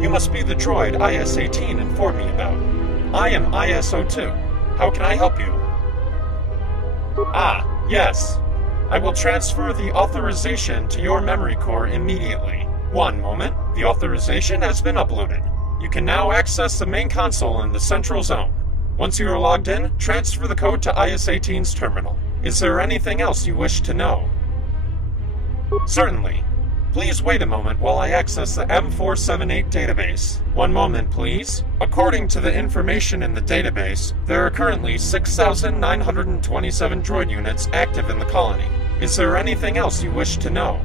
You must be the droid IS-18 informed me about. I am IS-02. How can I help you? Ah, yes. I will transfer the authorization to your memory core immediately. One moment. The authorization has been uploaded. You can now access the main console in the central zone. Once you are logged in, transfer the code to IS-18's terminal. Is there anything else you wish to know? Certainly. Please wait a moment while I access the M478 database. One moment, please. According to the information in the database, there are currently 6,927 droid units active in the colony. Is there anything else you wish to know?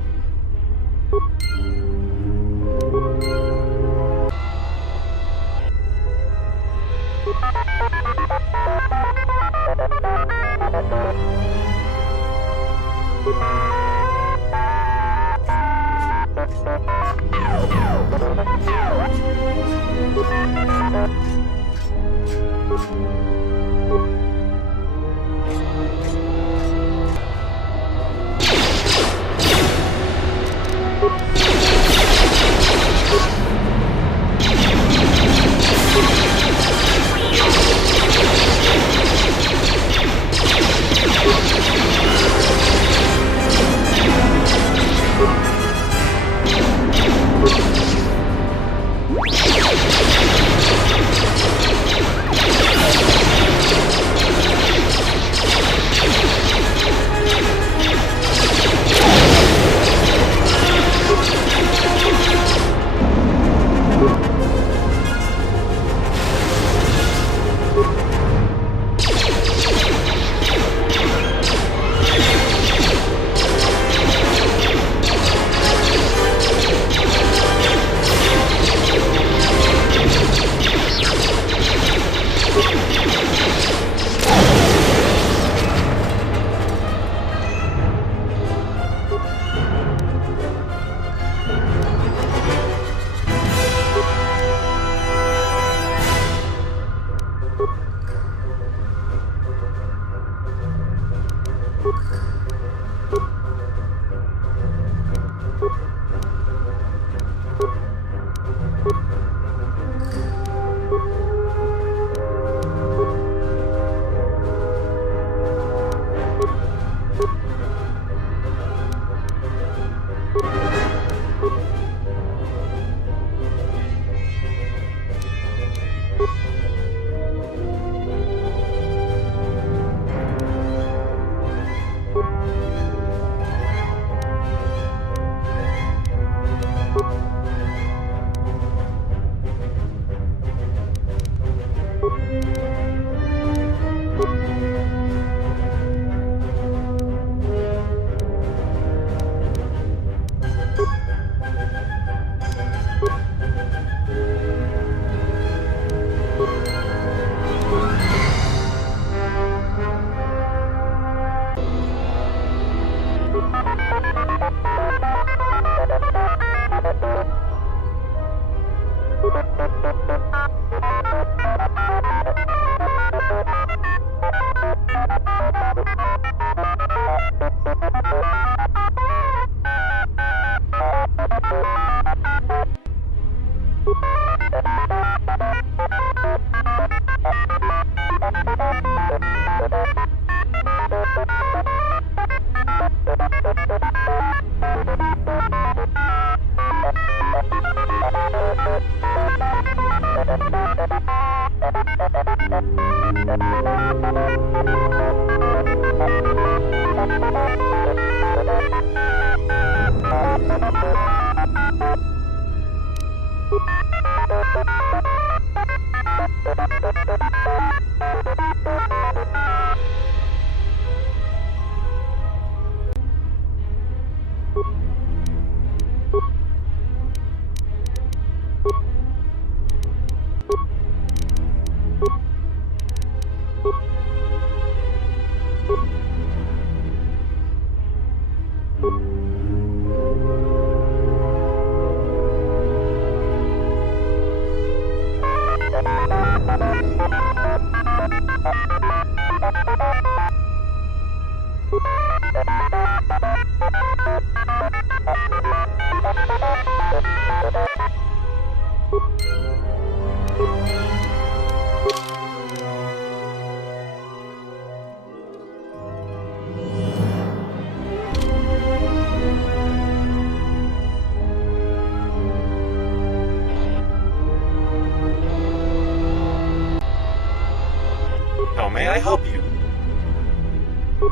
may I help you?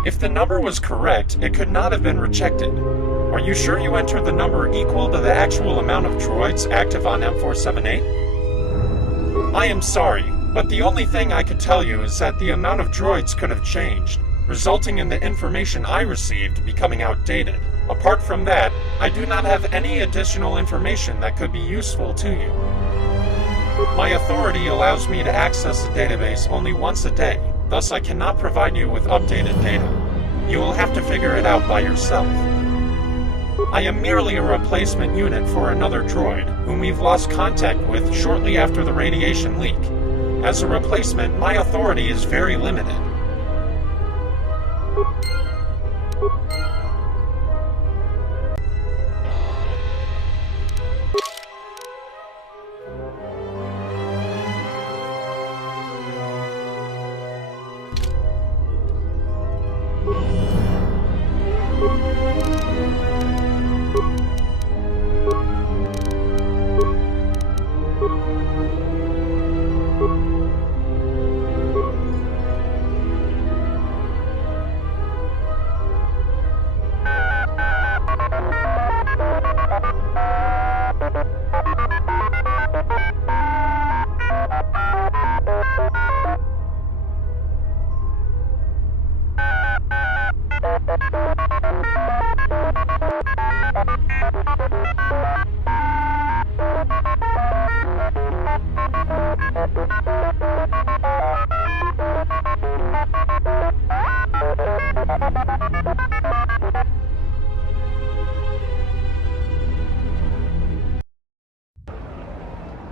If the number was correct, it could not have been rejected. Are you sure you entered the number equal to the actual amount of droids active on M478? I am sorry, but the only thing I could tell you is that the amount of droids could have changed, resulting in the information I received becoming outdated. Apart from that, I do not have any additional information that could be useful to you. My authority allows me to access the database only once a day, thus I cannot provide you with updated data. You will have to figure it out by yourself. I am merely a replacement unit for another droid, whom we've lost contact with shortly after the radiation leak. As a replacement, my authority is very limited.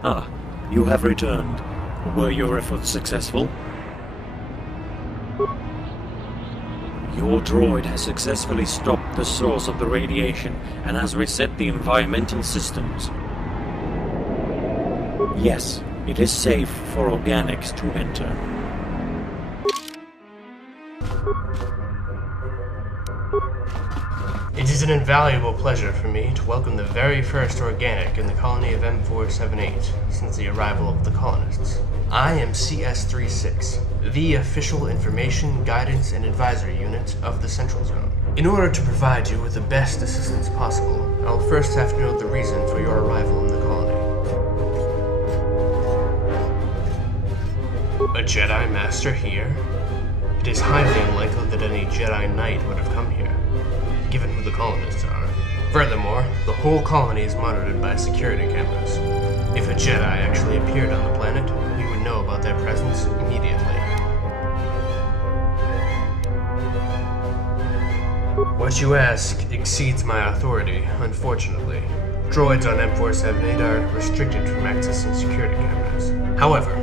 Ah, you have returned. Were your efforts successful? Your droid has successfully stopped the source of the radiation and has reset the environmental systems. Yes, it is safe for organics to enter. It is an invaluable pleasure for me to welcome the very first organic in the colony of M478 since the arrival of the colonists. I am CS36, the official information, guidance, and advisory unit of the Central Zone. In order to provide you with the best assistance possible, I'll first have to know the reason for your arrival in the colony. A Jedi Master here? It is highly unlikely that any Jedi Knight would have come here, given who the colonists are. Furthermore, the whole colony is monitored by security cameras. If a Jedi actually appeared on the planet, we would know about their presence immediately. What you ask exceeds my authority, unfortunately. Droids on M478 are restricted from accessing security cameras. However,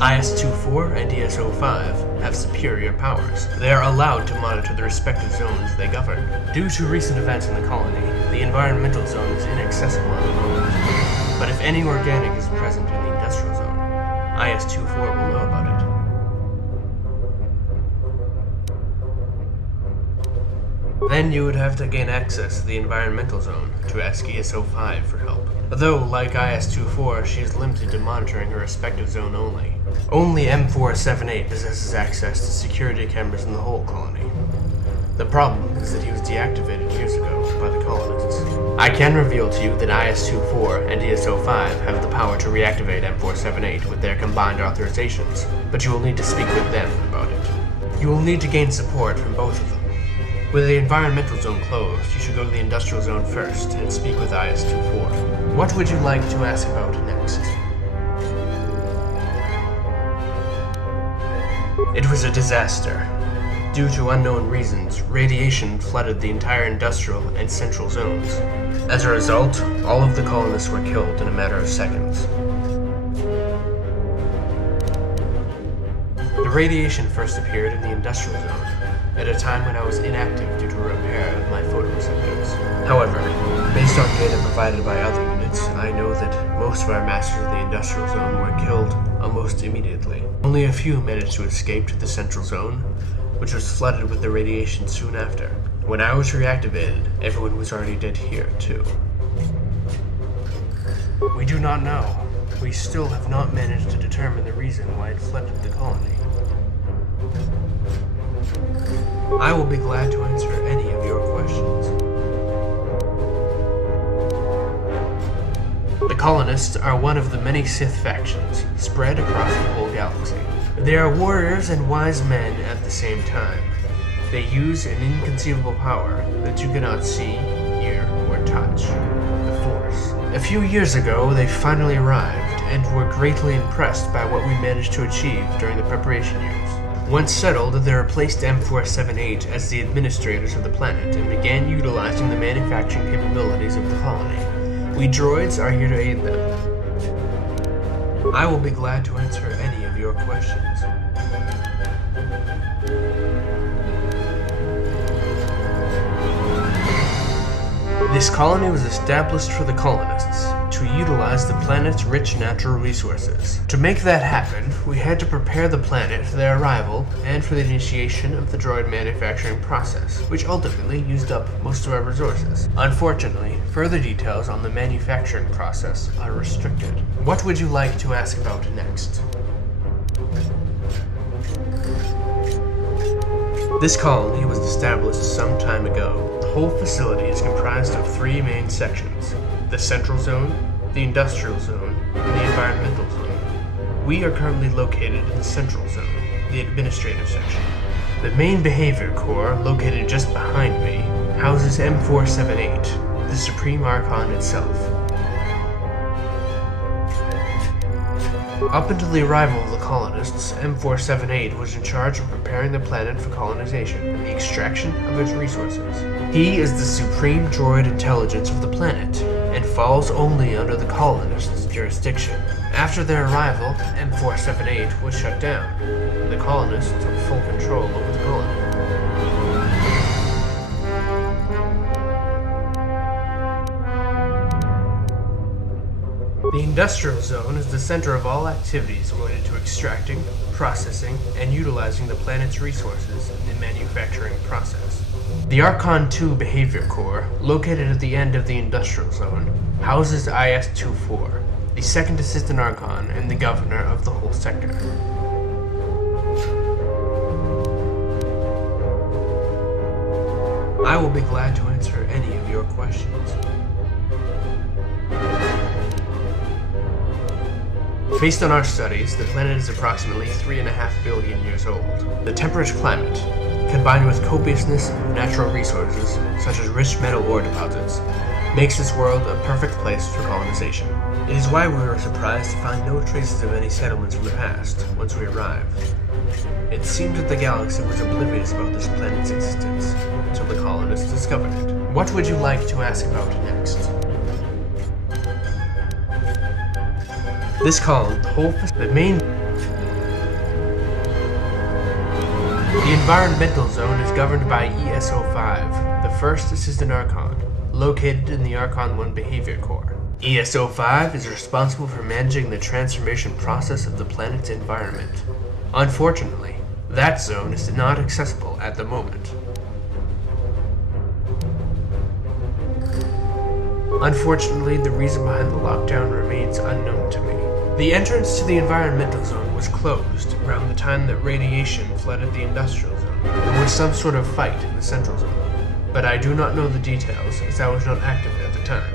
IS-24 and ES-05 have superior powers. They are allowed to monitor the respective zones they govern. Due to recent events in the colony, the environmental zone is inaccessible at the moment. But if any organic is present in the industrial zone, IS-24 will know about it. Then you would have to gain access to the environmental zone to ask ES-05 for help. Though, like IS-24, she is limited to monitoring her respective zone only. Only M478 possesses access to security cameras in the whole colony. The problem is that he was deactivated years ago by the colonists. I can reveal to you that IS-24 and ES-05 have the power to reactivate M478 with their combined authorizations, but you will need to speak with them about it. You will need to gain support from both of them. With the environmental zone closed, you should go to the industrial zone first and speak with IS-24. What would you like to ask about next? It was a disaster. Due to unknown reasons, radiation flooded the entire industrial and central zones. As a result, all of the colonists were killed in a matter of seconds. The radiation first appeared in the industrial zone, at a time when I was inactive due to a repair of my photoreceptors. However, based on data provided by other units, I know that most of our masters of the industrial zone were killed almost immediately. Only a few managed to escape to the central zone, which was flooded with the radiation soon after. When I was reactivated, everyone was already dead here, too. We do not know. We still have not managed to determine the reason why it flooded the colony. I will be glad to answer any of your questions. The colonists are one of the many Sith factions spread across the whole galaxy. They are warriors and wise men at the same time. They use an inconceivable power that you cannot see, hear, or touch, the Force. A few years ago, they finally arrived and were greatly impressed by what we managed to achieve during the preparation years. Once settled, they replaced M478 as the administrators of the planet and began utilizing the manufacturing capabilities of the colony. We droids are here to aid them. I will be glad to answer any of your questions. This colony was established for the colonists to utilize the planet's rich natural resources. To make that happen, we had to prepare the planet for their arrival and for the initiation of the droid manufacturing process, which ultimately used up most of our resources. Unfortunately, further details on the manufacturing process are restricted. What would you like to ask about next? This colony was established some time ago. The whole facility is comprised of three main sections: the Central Zone, the Industrial Zone, and the Environmental Zone. We are currently located in the Central Zone, the Administrative section. The main behavior core, located just behind me, houses M478, the Supreme Archon itself. Up until the arrival of the colonists, M478 was in charge of preparing the planet for colonization and the extraction of its resources. He is the supreme droid intelligence of the planet, and falls only under the colonists' jurisdiction. After their arrival, M478 was shut down, and the colonists took full control over the colony. The Industrial Zone is the center of all activities related to extracting, processing, and utilizing the planet's resources in the manufacturing process. The Archon 2 Behavior Core, located at the end of the Industrial Zone, houses IS-24, the second Assistant Archon and the governor of the whole sector. I will be glad to answer any of your questions. Based on our studies, the planet is approximately 3.5 billion years old. The temperate climate, combined with copiousness of natural resources, such as rich metal ore deposits, makes this world a perfect place for colonization. It is why we were surprised to find no traces of any settlements from the past once we arrived. It seemed that the galaxy was oblivious about this planet's existence until the colonists discovered it. What would you like to ask about next? This column, the environmental zone is governed by ESO5, the first Assistant Archon, located in the Archon 1 Behavior Core. ESO5 is responsible for managing the transformation process of the planet's environment. Unfortunately, that zone is not accessible at the moment. Unfortunately, the reason behind the lockdown remains unknown to me. The entrance to the environmental zone was closed around the time that radiation flooded the industrial zone. There was some sort of fight in the central zone, but I do not know the details as I was not active at the time.